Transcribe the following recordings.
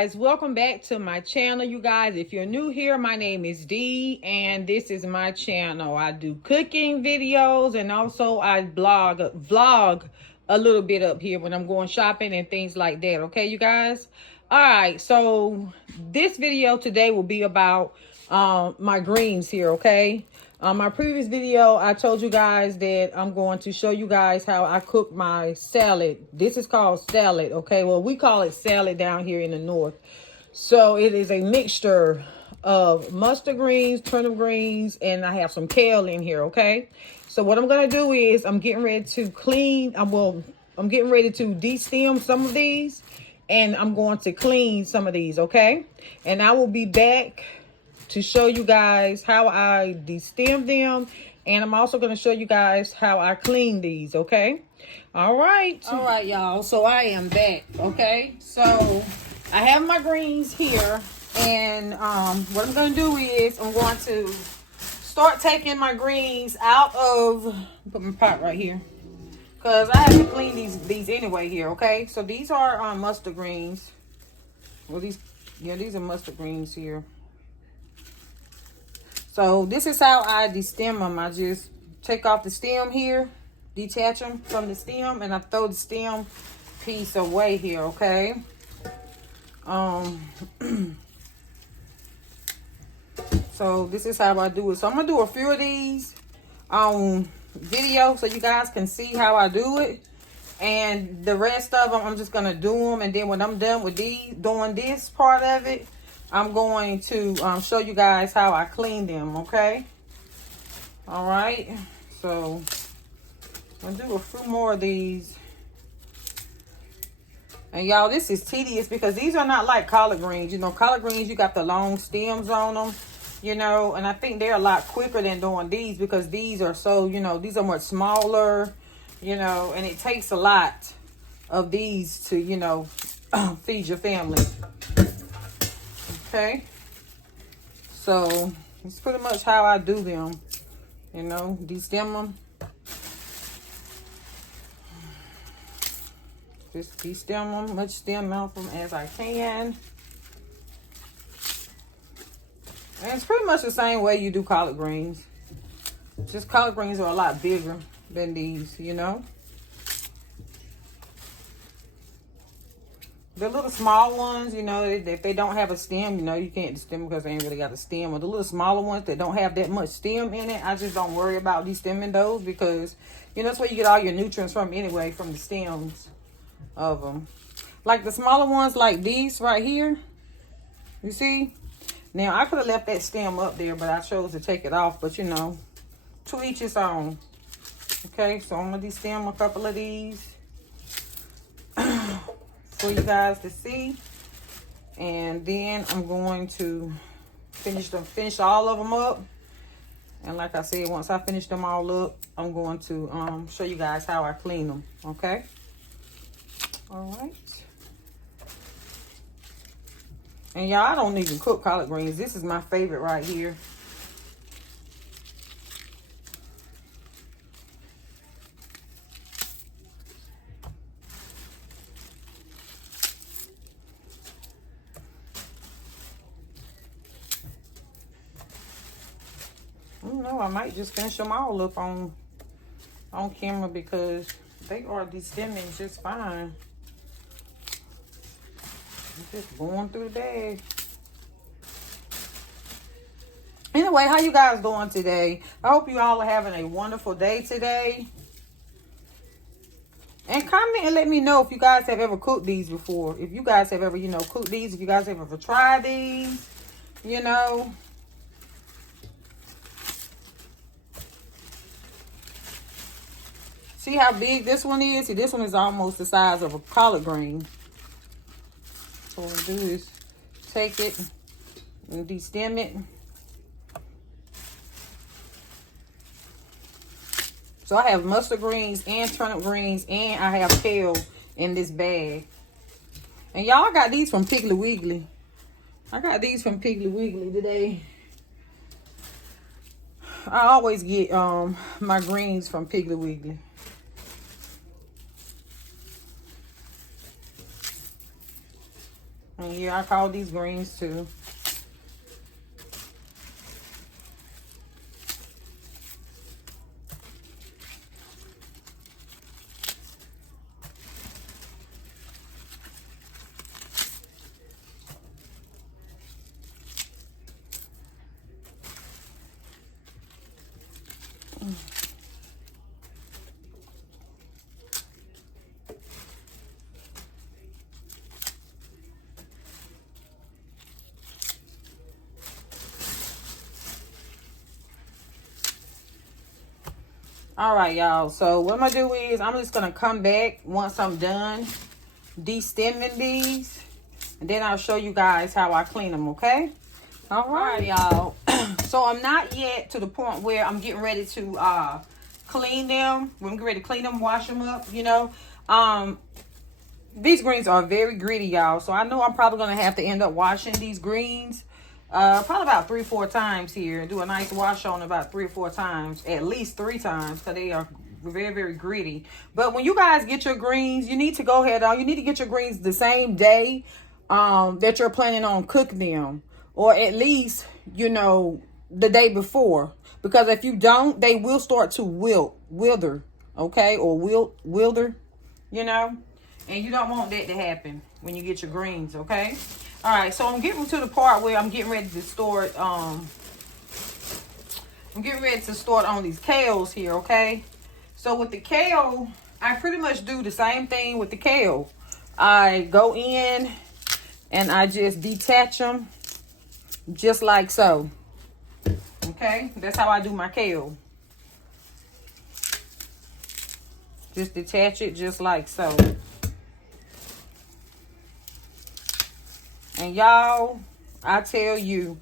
guys, welcome back to my channel. You guys, if you're new here, my name is Dee and this is my channel. I do cooking videos and also I vlog a little bit up here when I'm going shopping and things like that. Okay, you guys? All right, so this video today will be about my greens here. Okay, my previous video I told you guys that I'm going to show you guys how I cook my salad. This is called salad. Okay, well, we call it salad down here in the north. So it is a mixture of mustard greens, turnip greens, and I have some kale in here. Okay, so what I'm gonna do is I'm getting ready to clean. I'm getting ready to de-stem some of these, and I'm going to clean some of these. Okay, and I will be back to show you guys how I de-stem them, and I'm also going to show you guys how I clean these. Okay, all right, y'all, so I am back. Okay, so I have my greens here, and what I'm going to do is I'm going to start taking my greens out of, put my pot right here, because I have to clean these anyway here. Okay, so these are mustard greens. Well, these are mustard greens here. So this is how I de-stem them. I just take off the stem here, detach them from the stem, and I throw the stem piece away here. Okay. So this is how I do it. So I'm gonna do a few of these on video so you guys can see how I do it, and the rest of them I'm just gonna do them, and then when I'm done with doing this part of it, I'm going to show you guys how I clean them. Okay, all right, so I'm gonna do a few more of these. And y'all, this is tedious because these are not like collard greens. You know, collard greens, you got the long stems on them, you know, and I think they're a lot quicker than doing these because these are so, you know, these are much smaller, you know, and it takes a lot of these to, you know, feed your family. Okay, so it's pretty much how I do them, you know, de-stem them. Just de-stem them, much stem out them as I can. And it's pretty much the same way you do collard greens. Just collard greens are a lot bigger than these, you know. The little small ones, you know, if they don't have a stem, you know, you can't stem because they ain't really got a stem. Or the little smaller ones that don't have that much stem in it, I just don't worry about de-stemming those because, you know, that's where you get all your nutrients from anyway, from the stems of them. Like the smaller ones like these right here, you see? Now, I could have left that stem up there, but I chose to take it off. But, you know, to each his own. Okay, so I'm going to de-stem a couple of these for you guys to see, and then I'm going to finish all of them up. And like I said, once I finish them all up, I'm going to show you guys how I clean them. Okay, all right. And y'all, I don't even cook collard greens. This is my favorite right here. I don't know, I might just finish them all up on camera because they are de-stemming just fine. I'm just going through the bag. Anyway, how you guys doing today? I hope you all are having a wonderful day today. And comment and let me know if you guys have ever cooked these before. If you guys have ever, you know, cooked these. If you guys have ever tried these, you know. See how big this one is? See, this one is almost the size of a collard green. So what I'm gonna do is take it and de-stem it. So I have mustard greens and turnip greens, and I have kale in this bag. And y'all, I got these from Piggly Wiggly. I got these from Piggly Wiggly today. I always get my greens from Piggly Wiggly. And yeah, I call these greens too. All right, y'all. So what I'm going to do is I'm just going to come back once I'm done de-stemming these. And then I'll show you guys how I clean them, okay? All right, y'all. So I'm not yet to the point where I'm getting ready to clean them. I'm getting ready to clean them, wash them up, you know. These greens are very gritty, y'all. So I know I'm probably going to have to end up washing these greens probably about 3 or 4 times here. Do a nice wash on about 3 or 4 times. At least 3 times, because they are very, very gritty. But when you guys get your greens, you need to go ahead on. You need to get your greens the same day that you're planning on cooking them. Or at least, you know, the day before. Because if you don't, they will start to wither. Okay? Or wilder, you know. And you don't want that to happen when you get your greens, okay? All right, so I'm getting to the part where I'm getting ready to start, I'm getting ready to start on these kales here, okay? So with the kale, I pretty much do the same thing with the kale. I go in and I just detach them just like so. Okay, that's how I do my kale. Just detach it just like so. And y'all, I tell you,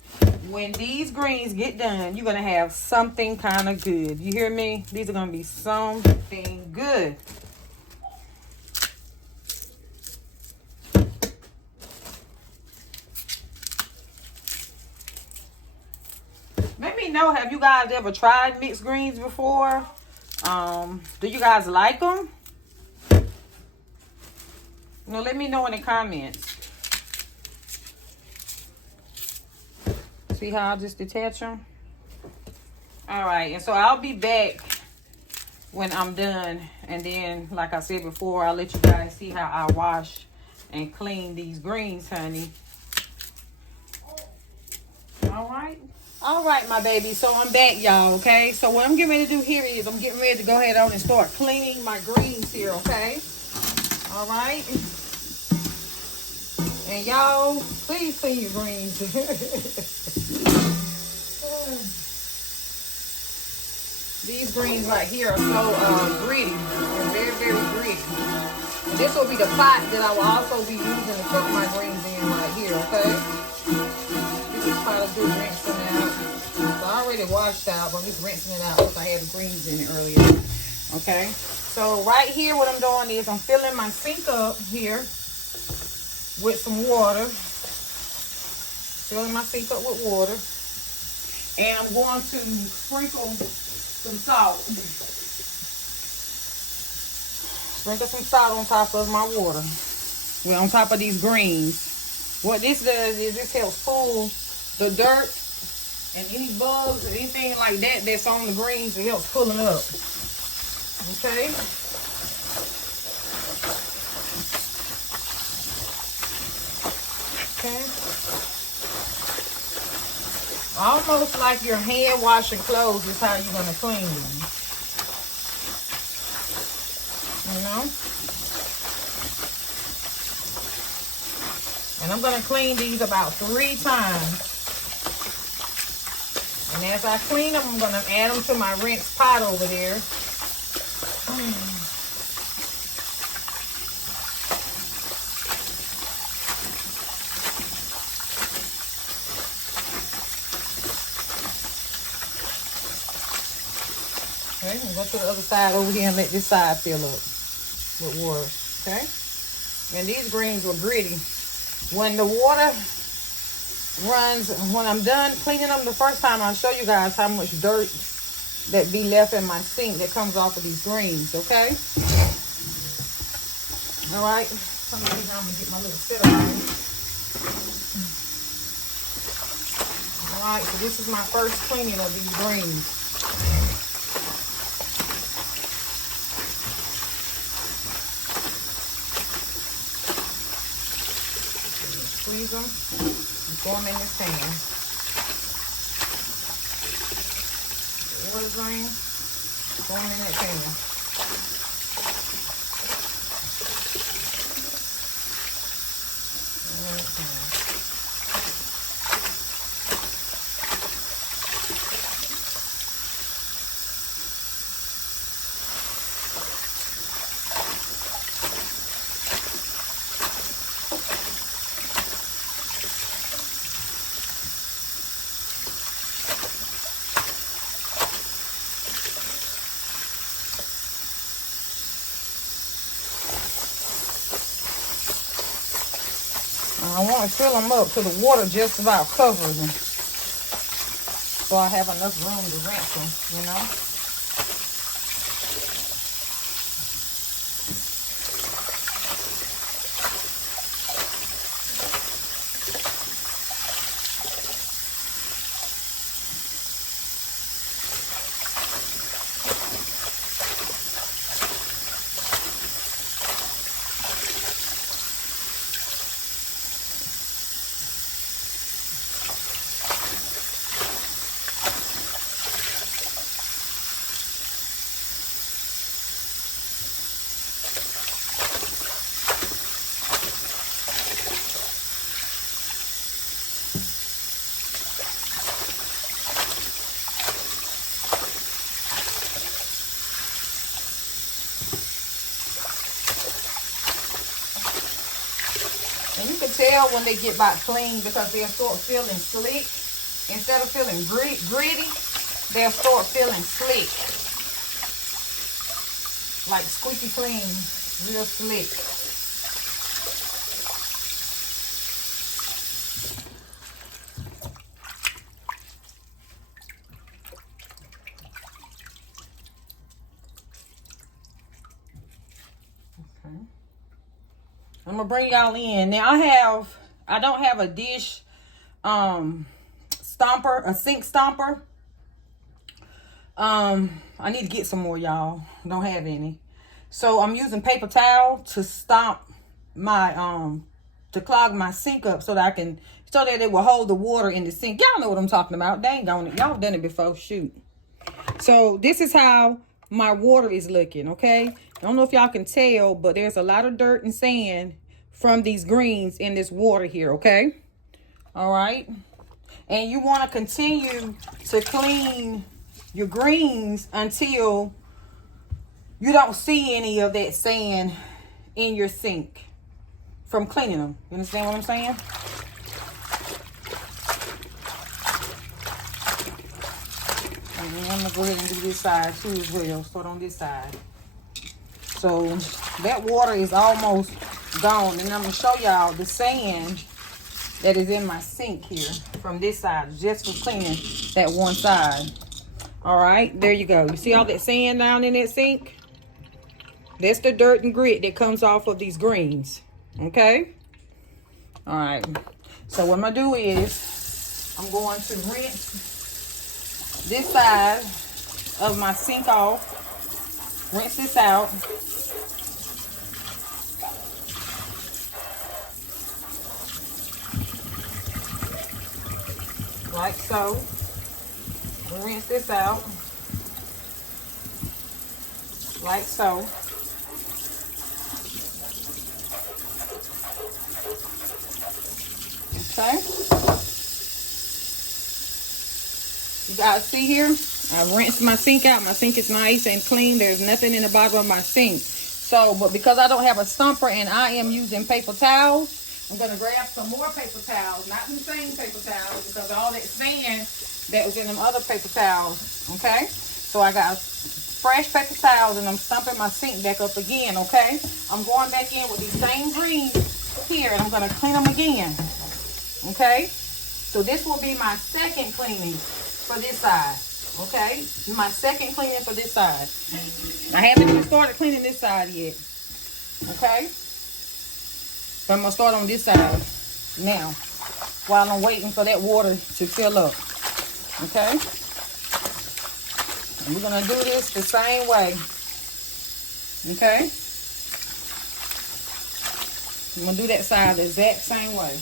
when these greens get done, you're going to have something kind of good. You hear me? These are going to be something good. Let me know, have you guys ever tried mixed greens before? Do you guys like them? You know, let me know in the comments. See how I just detach them? All right, and so I'll be back when I'm done. And then, like I said before, I'll let you guys see how I wash and clean these greens, honey. All right, my baby. So I'm back, y'all, okay? So what I'm getting ready to do here is I'm getting ready to go ahead on and start cleaning my greens here, okay? All right. And y'all, please clean your greens. These greens right here are so gritty. They're very, very gritty. And this will be the pot that I will also be using to cook my greens in right here, okay? This is pot of good rinsing out. So I already washed out, but I'm just rinsing it out because I had the greens in it earlier. Okay? So right here, what I'm doing is I'm filling my sink up here with some water. Filling my sink up with water. And I'm going to sprinkle some salt. Sprinkle some salt on top of my water. Well, on top of these greens. What this does is this helps pull the dirt and any bugs or anything like that that's on the greens. It helps pull it up. Okay? Okay. Almost like your hand washing clothes is how you're going to clean them. You know? And I'm going to clean these about 3 times. And as I clean them, I'm going to add them to my rinse pot over there. Okay, and go to the other side over here and let this side fill up with water. Okay? And these greens were gritty. When the water runs, when I'm done cleaning them the first time, I'll show you guys how much dirt that be left in my sink that comes off of these greens, okay? All right. I'm going to get my little setup here. All right, so this is my first cleaning of these greens. Squeeze them and throw them in this pan. Water drain, throw them in that pan. I want to fill them up till the water just about covers them, so I have enough room to rinse them, you know. And you can tell when they get about clean because they'll start feeling slick. Instead of feeling gritty, they'll start feeling slick. Like squeaky clean, real slick. Okay. I'm gonna bring y'all in. Now I don't have a dish stomper, a sink stomper. I need to get some more, y'all. Don't have any. So I'm using paper towel to stomp my to clog my sink up so that it will hold the water in the sink. Y'all know what I'm talking about. Dang on it. Y'all done it before. Shoot. So this is how my water is looking, okay? I don't know if y'all can tell, but there's a lot of dirt and sand from these greens in this water here, okay? All right. And you want to continue to clean your greens until you don't see any of that sand in your sink from cleaning them. You understand what I'm saying? And I'm going to go ahead and do this side too as well. Start on this side. So that water is almost gone. And I'm going to show y'all the sand that is in my sink here from this side, just for cleaning that one side. All right, there you go. You see all that sand down in that sink? That's the dirt and grit that comes off of these greens. Okay? All right. So what I'm going to do is I'm going to rinse this side of my sink off. Rinse this out. Like so. Rinse this out. Like so. Okay. You guys see here? I rinsed my sink out. My sink is nice and clean. There's nothing in the bottom of my sink. So, but because I don't have a stumper and I am using paper towels, I'm going to grab some more paper towels. Not the same paper towels because all that sand that was in them other paper towels. Okay? So I got fresh paper towels and I'm stumping my sink back up again. Okay? I'm going back in with these same greens here and I'm going to clean them again. Okay? So this will be my second cleaning for this side. Okay? My second cleaning for this side. I haven't even started cleaning this side yet. Okay? But I'm going to start on this side now while I'm waiting for that water to fill up. Okay? And we're going to do this the same way. Okay? I'm going to do that side the exact same way.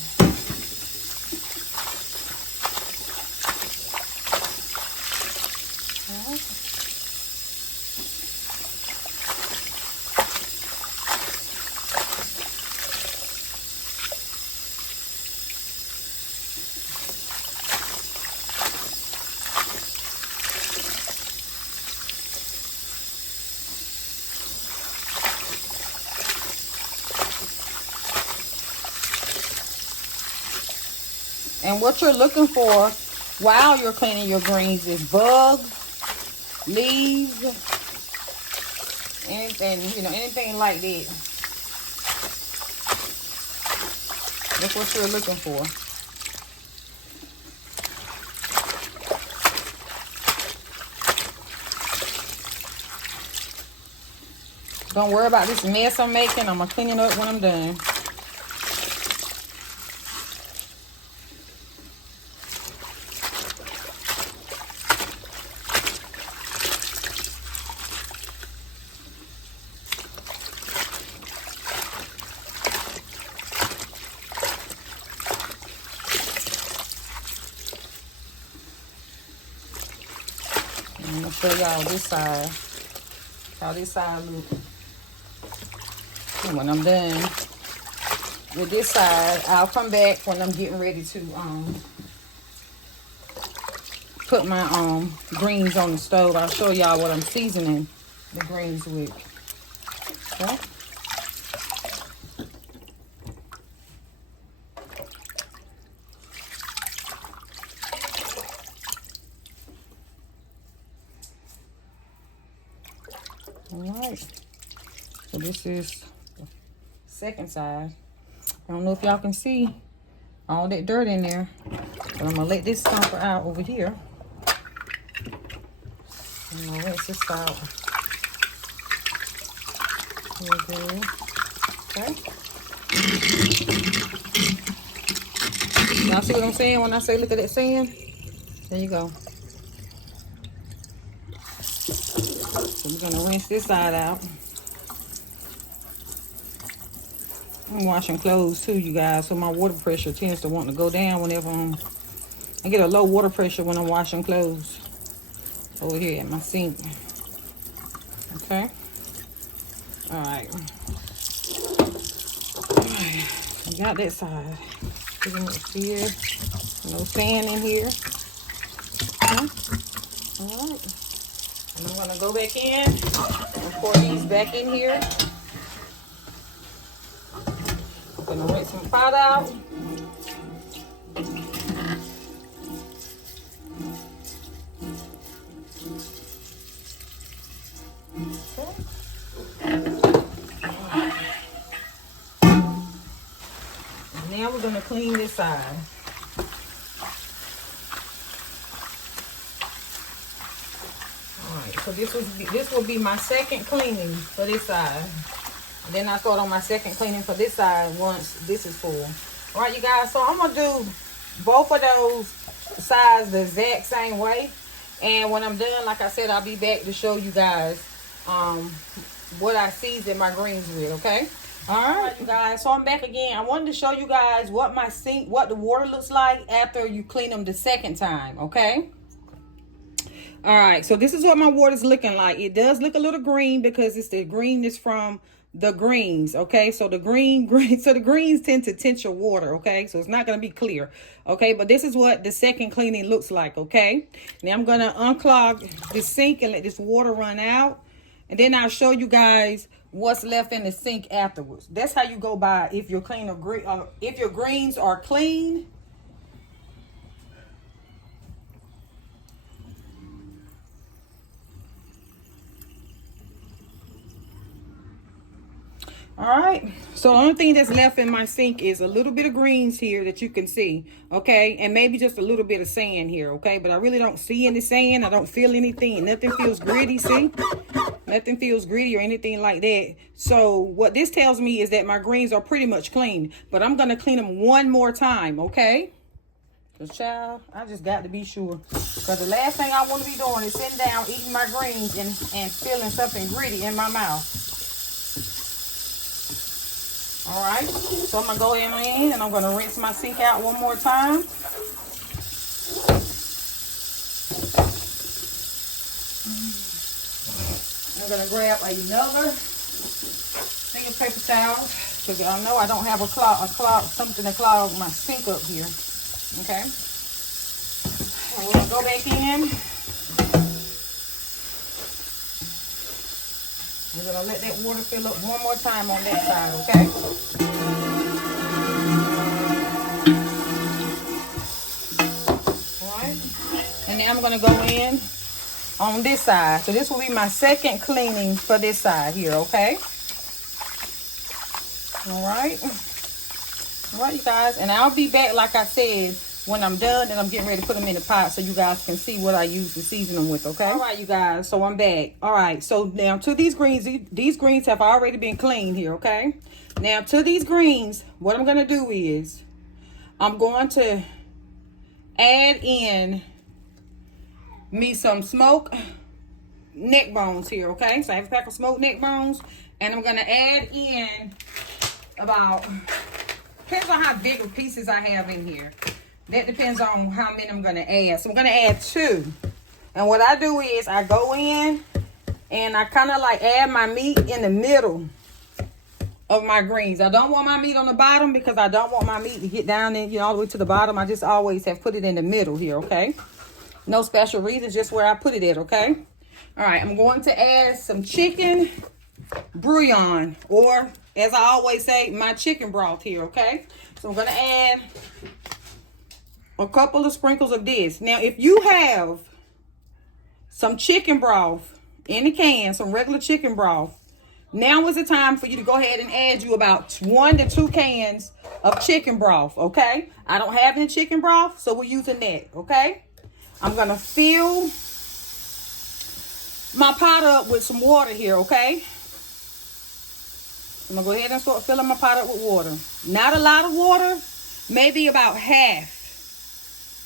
And what you're looking for while you're cleaning your greens is bugs, leaves, anything, you know, anything like that. That's what you're looking for. Don't worry about this mess I'm making. I'm going to clean it up when I'm done. I'm going to show y'all this side. How this side looks. And when I'm done with this side, I'll come back when I'm getting ready to put my greens on the stove. I'll show y'all what I'm seasoning the greens with. Okay? Alright, so this is the second side. I don't know if y'all can see all that dirt in there, but I'm gonna let this scumper out over here. I'm gonna rinse this out. Real good. Okay. Y'all see what I'm saying when I say look at that sand? There you go. So we're gonna rinse this side out. I'm washing clothes too, you guys, so my water pressure tends to want to go down whenever I get a low water pressure when I'm washing clothes over here at my sink. Okay. All right. We got that side. Pretty much here. No sand in here. Okay. All right. And I'm gonna go back in and pour these back in here. I'm gonna rinse some pot out. Now we're gonna clean this side. All right, so this will be my second cleaning for this side. And then I start on my second cleaning for this side once this is full. All right, you guys, so I'm gonna do both of those sides the exact same way. And when I'm done, like I said, I'll be back to show you guys what I season my greens with, okay? All right, you guys, so I'm back again. I wanted to show you guys what my sink, what the water looks like after you clean them the second time, okay? All right, so this is what my water's looking like. It does look a little green because it's the greenness from the greens, okay? So the so the greens tend to tint your water, okay? So it's not going to be clear, okay? But this is what the second cleaning looks like, okay? Now I'm going to unclog the sink and let this water run out. And then I'll show you guys what's left in the sink afterwards. That's how you go by if your if your greens are clean. All right, so the only thing that's left in my sink is a little bit of greens here that you can see, okay, and maybe just a little bit of sand here, okay, but I really don't see any sand. I don't feel anything. Nothing feels gritty, see? Nothing feels gritty or anything like that. So what this tells me is that my greens are pretty much clean. But I'm going to clean them one more time, okay? Because, child, I just got to be sure. Because the last thing I want to be doing is sitting down, eating my greens, and feeling something gritty in my mouth. All right. So I'm going to go in and I'm going to rinse my sink out one more time. I'm going to grab another single paper towel. Because I know I don't have something to clog my sink up here. Okay. And we're going to go back in. We're going to let that water fill up one more time on that side, okay? All right. And now I'm going to go in on this side. So this will be my second cleaning for this side here, okay? All right. All right, you guys. And I'll be back, like I said, when I'm done and I'm getting ready to put them in the pot so you guys can see what I use to season them with, okay? All right, you guys. So I'm back. All right. So now to these greens have already been cleaned here, okay? Now to these greens, what I'm going to do is I'm going to add in me some smoked neck bones here, okay? So I have a pack of smoked neck bones, and I'm going to add in about, depends on how big of pieces I have in here. That depends on how many I'm going to add. So I'm going to add 2. And what I do is I go in and I kind of like add my meat in the middle of my greens. I don't want my meat on the bottom because I don't want my meat to get down in, all the way to the bottom. I just always have put it in the middle here, okay? No special reason, just where I put it at, okay? All right, I'm going to add some chicken bouillon, or as I always say, my chicken broth here, okay? So I'm going to add a couple of sprinkles of this. Now, if you have some chicken broth in the can, some regular chicken broth, now is the time for you to go ahead and add you about 1 to 2 cans of chicken broth, okay? I don't have any chicken broth, so we're using that, okay? I'm going to fill my pot up with some water here, okay? I'm going to go ahead and start filling my pot up with water. Not a lot of water, maybe about half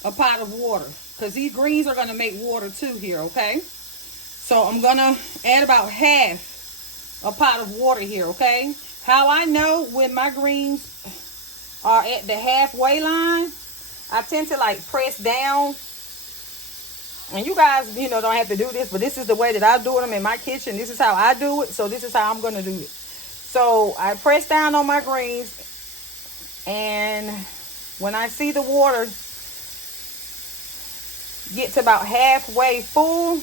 a pot of water, because these greens are going to make water too here, okay? So I'm going to add about half a pot of water here, okay? How I know when my greens are at the halfway line, I tend to like press down. And you guys, don't have to do this, but this is the way that I do them in my kitchen. This is how I do it, so this is how I'm going to do it. So I press down on my greens, and when I see the water get to about halfway full,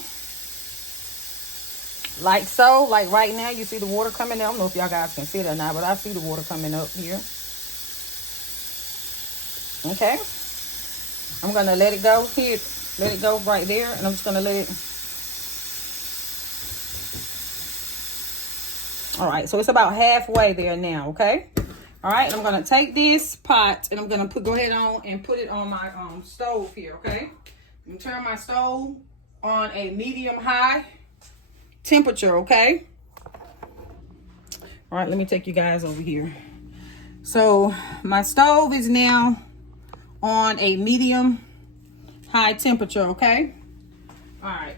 like so, like right now, you see the water coming up. I don't know if y'all guys can see it or not, but I see the water coming up here. Okay. I'm going to let it go here. Let it go right there, and I'm just going to let it. All right, so it's about halfway there now, okay? All right, I'm going to take this pot, and I'm going to go ahead on and put it on my stove here, okay? I'm going to turn my stove on a medium-high temperature, okay? All right, let me take you guys over here. So my stove is now on a medium-high temperature, okay? All right.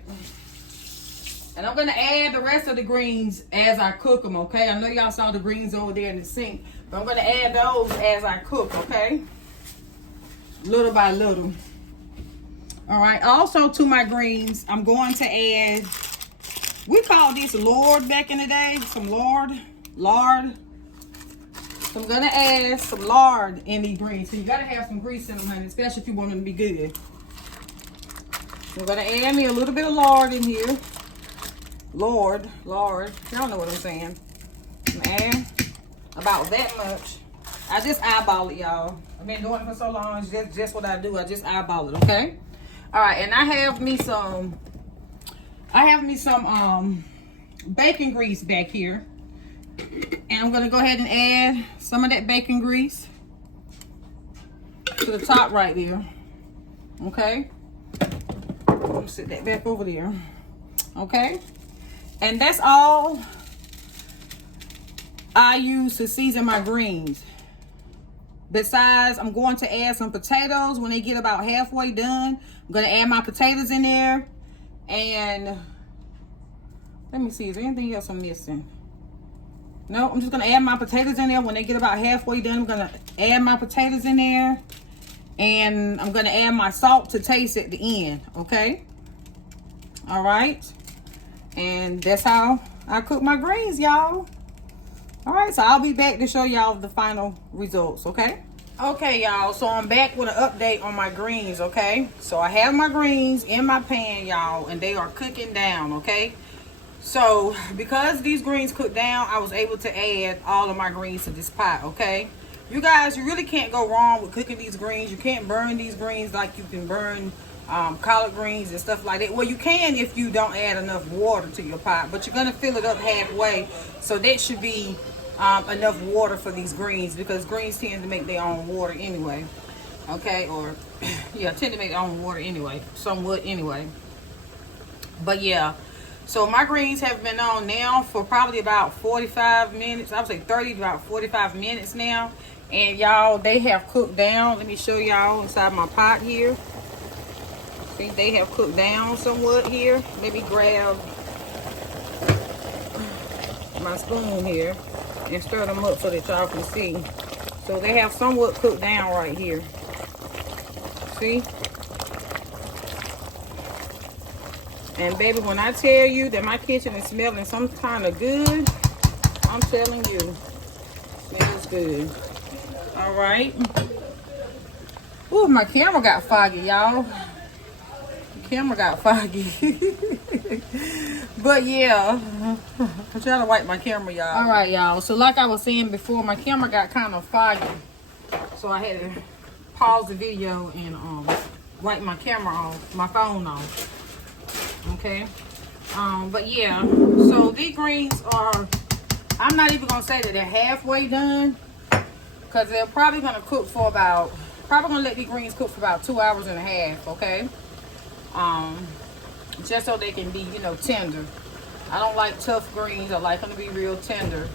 And I'm going to add the rest of the greens as I cook them, okay? I know y'all saw the greens over there in the sink, but I'm going to add those as I cook, okay? Little by little. All right. Also to my greens, I'm going to add, we call this lard back in the day, some lard. So I'm going to add some lard in these greens. So you got to have some grease in them, honey, especially if you want them to be good. I'm going to add me a little bit of lard in here. Lard. Y'all know what I'm saying. I'm add about that much. I just eyeball it, y'all. I've been doing it for so long. It's just what I do. I just eyeball it, okay? All right, and I have me some bacon grease back here. And I'm going to go ahead and add some of that bacon grease to the top right there. Okay? I'm going to sit that back over there. Okay? And that's all I use to season my greens. Besides, I'm going to add some potatoes when they get about halfway done. I'm going to add my potatoes in there. And let me see, is there anything else I'm missing? No, I'm just going to add my potatoes in there when they get about halfway done. I'm going to add my potatoes in there. And I'm going to add my salt to taste at the end, okay? All right. And that's how I cook my greens, y'all. All right, so I'll be back to show y'all the final results, okay? Okay, y'all, so I'm back with an update on my greens, okay? So I have my greens in my pan, y'all, and they are cooking down, okay? So because these greens cooked down, I was able to add all of my greens to this pot, okay? You guys, you really can't go wrong with cooking these greens. You can't burn these greens like you can burn collard greens and stuff like that. Well, you can if you don't add enough water to your pot, but you're gonna fill it up halfway, so that should be enough water for these greens, because greens tend to make their own water anyway, okay? Or yeah, tend to make their own water anyway, somewhat anyway. But yeah, so my greens have been on now for probably about 45 minutes. I would say 30 to about 45 minutes now, and y'all, they have cooked down. Let me show y'all inside my pot here. See, they have cooked down somewhat here. Let me grab my spoon here and stir them up so that y'all can see. So they have somewhat cooked down right here. See? And baby, when I tell you that my kitchen is smelling some kind of good, I'm telling you, smells good. All right. Ooh, my camera got foggy, y'all. Camera got foggy. But yeah, I'm trying to wipe my camera, y'all. All right, y'all, so like I was saying before, my camera got kind of foggy, so I had to pause the video and wipe my camera off, my phone off. Okay. But yeah, so these greens are, I'm not even gonna say that they're halfway done, because they're probably gonna cook for about, probably gonna let these greens cook for about 2 hours and a half, okay? Just so they can be, you know, tender. I don't like tough greens. I like them to be real tender.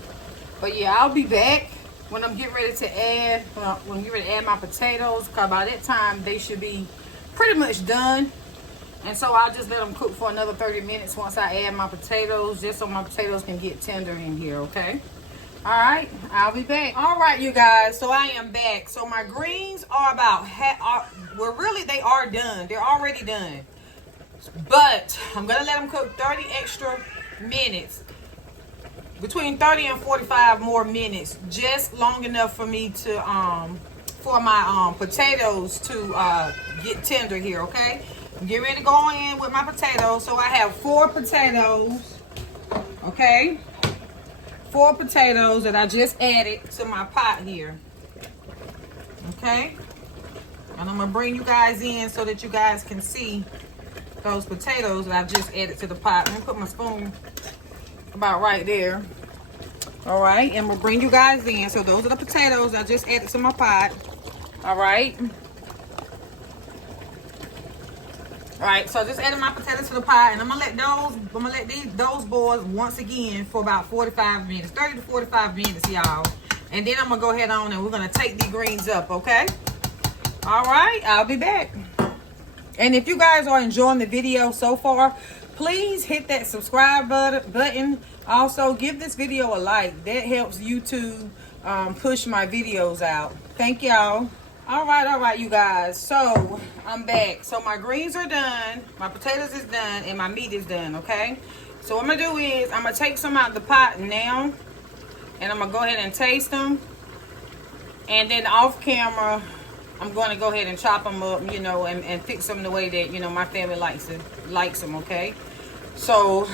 But yeah, I'll be back when I'm getting ready to add, when I'm getting ready to add my potatoes, because by that time they should be pretty much done. And so I'll just let them cook for another 30 minutes once I add my potatoes, just so my potatoes can get tender in here, okay? All right, I'll be back. All right, you guys, so I am back. So my greens are about, well, really, they are done. They're already done. But I'm going to let them cook 30 extra minutes. Between 30 and 45 more minutes. Just long enough for me to, for my potatoes to get tender here, okay? I'm getting ready to go in with my potatoes. So I have 4 potatoes, okay? 4 potatoes that I just added to my pot here, okay? And I'm gonna bring you guys in so that you guys can see those potatoes that I've just added to the pot. Let me put my spoon about right there. All right, and we'll bring you guys in. So those are the potatoes I just added to my pot. All right. All right, so I just added my potatoes to the pot, and I'm gonna let those boil once again for about 45 minutes, 30 to 45 minutes, y'all. And then I'm gonna go ahead on and we're gonna take the greens up, okay? All right, I'll be back. And if you guys are enjoying the video so far, please hit that subscribe button. Also, give this video a like. That helps YouTube push my videos out. Thank y'all. All right, you guys. So I'm back. So my greens are done, my potatoes is done, and my meat is done, okay? So what I'm gonna do is I'm gonna take some out of the pot now, and I'm gonna go ahead and taste them. And then off camera, I'm going to go ahead and chop them up, you know, and fix them the way that, you know, my family likes them, okay? So,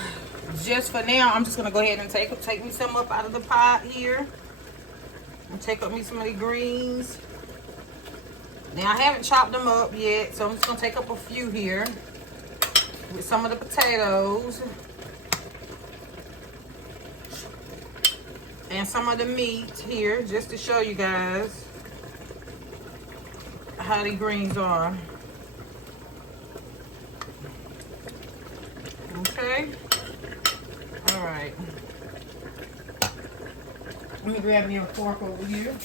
just for now, I'm just going to go ahead and take me some up out of the pot here. And take up me some of the greens. Now, I haven't chopped them up yet, so I'm just going to take up a few here with some of the potatoes. And some of the meat here, just to show you guys how the greens are. Okay. right. Let me grab me a fork over here.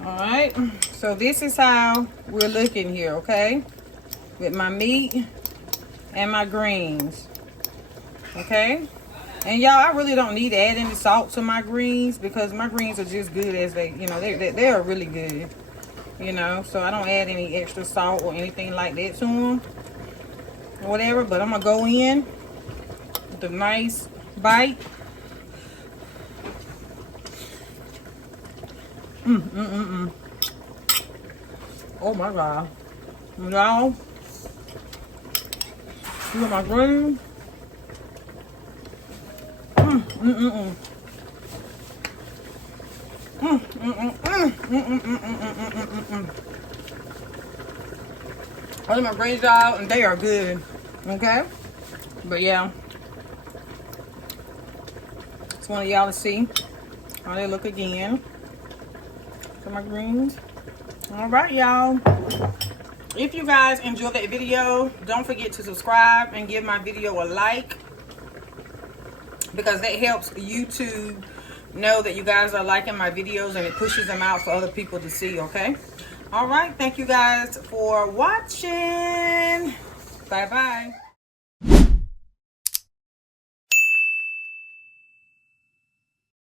All right. So this is how we're looking here, okay? With my meat and my greens. Okay? And y'all, I really don't need to add any salt to my greens because my greens are just good as they, you know, they are really good. You know, so I don't add any extra salt or anything like that to them. Or whatever, but I'm going to go in with a nice bite. Oh my God. Y'all, look at my greens. I my greens out and they are good. Okay? But yeah. Just want y'all to see how they look again. For my greens. Alright, y'all. If you guys enjoyed that video, don't forget to subscribe and give my video a like. Because that helps YouTube know that you guys are liking my videos and it pushes them out for other people to see, okay? All right, thank you guys for watching. Bye-bye.